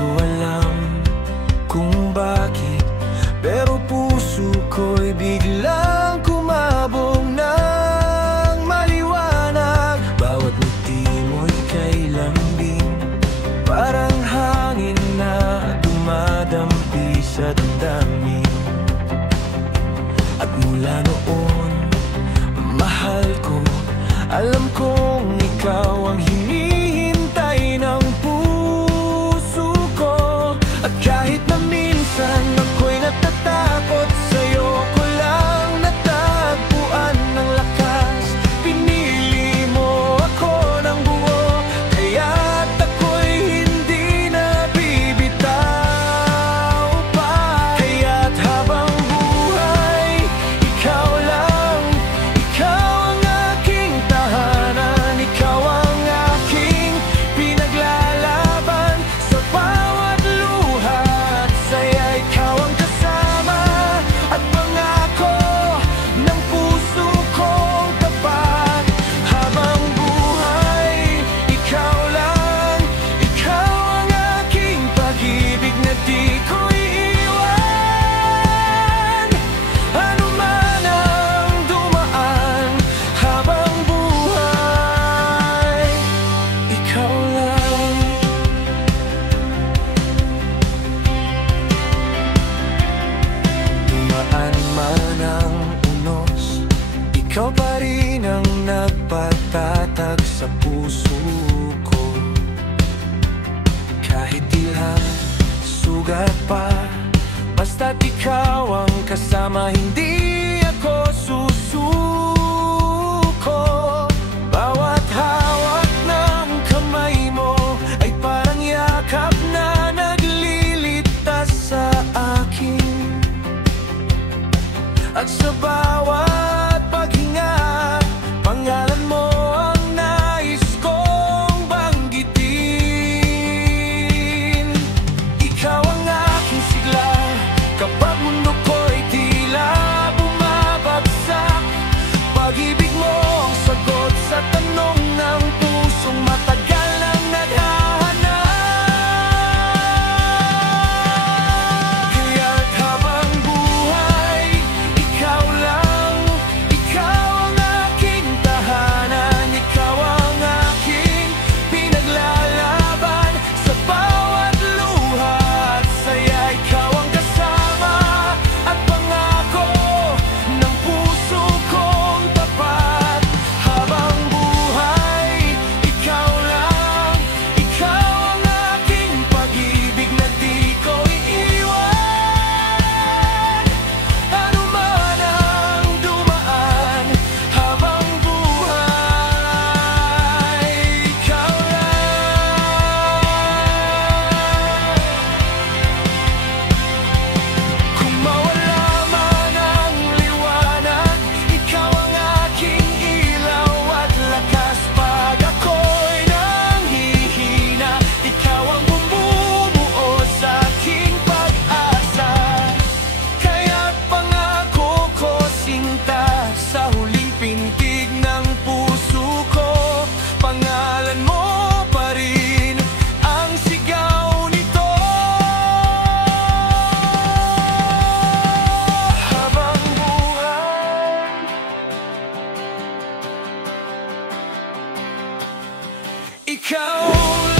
ko alam kung bakit, pero puso ko'y biglang kumabog ng maliwanag. Bawat ngiti mo'y kay lambing, parang hangin na dumadampi sa damdamin. At mula noon, mahal ko, alam kong ikaw ang hinihintay ng puso ko. At kahit na minsan ako'y natatakot, sa'yo ko lang natagpuan ng lakas. Pinili mo ako ng buo, kaya't ako'y hindi na bibitaw pa. Kaya't habang buhay, ikaw lang, ikaw ang aking tahanan, ikaw ang aking pinaglalaban. Sa bawat luha at saya, ikaw ang kasama at pangako ng puso kong tapat. Habang buhay, ikaw lang, ikaw ang aking pag-ibig na di ko iiwan. Ano man ang dumaan, habang buhay, ikaw lang. Dumaan man ang unos, ikaw pa rin ang nagpatatag sa puso ko. Kahit ilang sugat pa, basta't ikaw ang kasama, hindi ako susuko. Bawat hawak ng kamay mo ay parang yakap na nagliligtas sa akin. At sa bawat paghinga, pangalan mo ang nais kong banggitin. Ikaw ang aking sigla kapag mundo ko'y tila bumabagsak. Pag-ibig mo ang sagot sa tanong ng pusong matagal nang naghahanap. Kaya't habang buhay, ikaw lang, ikaw ang aking tahanan, ikaw ang aking pinaglalaban. Sa bawat luha at saya, ikaw ang kasama at pangako ng puso kong tapat. Habang buhay, ikaw lang, ikaw ang aking pag-ibig na di ko iiwan. Ano man ang dumaan, habang buhay, ikaw lang. Kung mawala man ang liwanag, ikaw ang aking ilaw at lakas. Pag ako'y nanghihina, ikaw ang bumubuo sa aking pag-asa. Kaya't pangako ko, sinta, sa huling pintig ng puso ko, pangalan mo pa rin ang sigaw nito. Habang buhay, ikaw lang.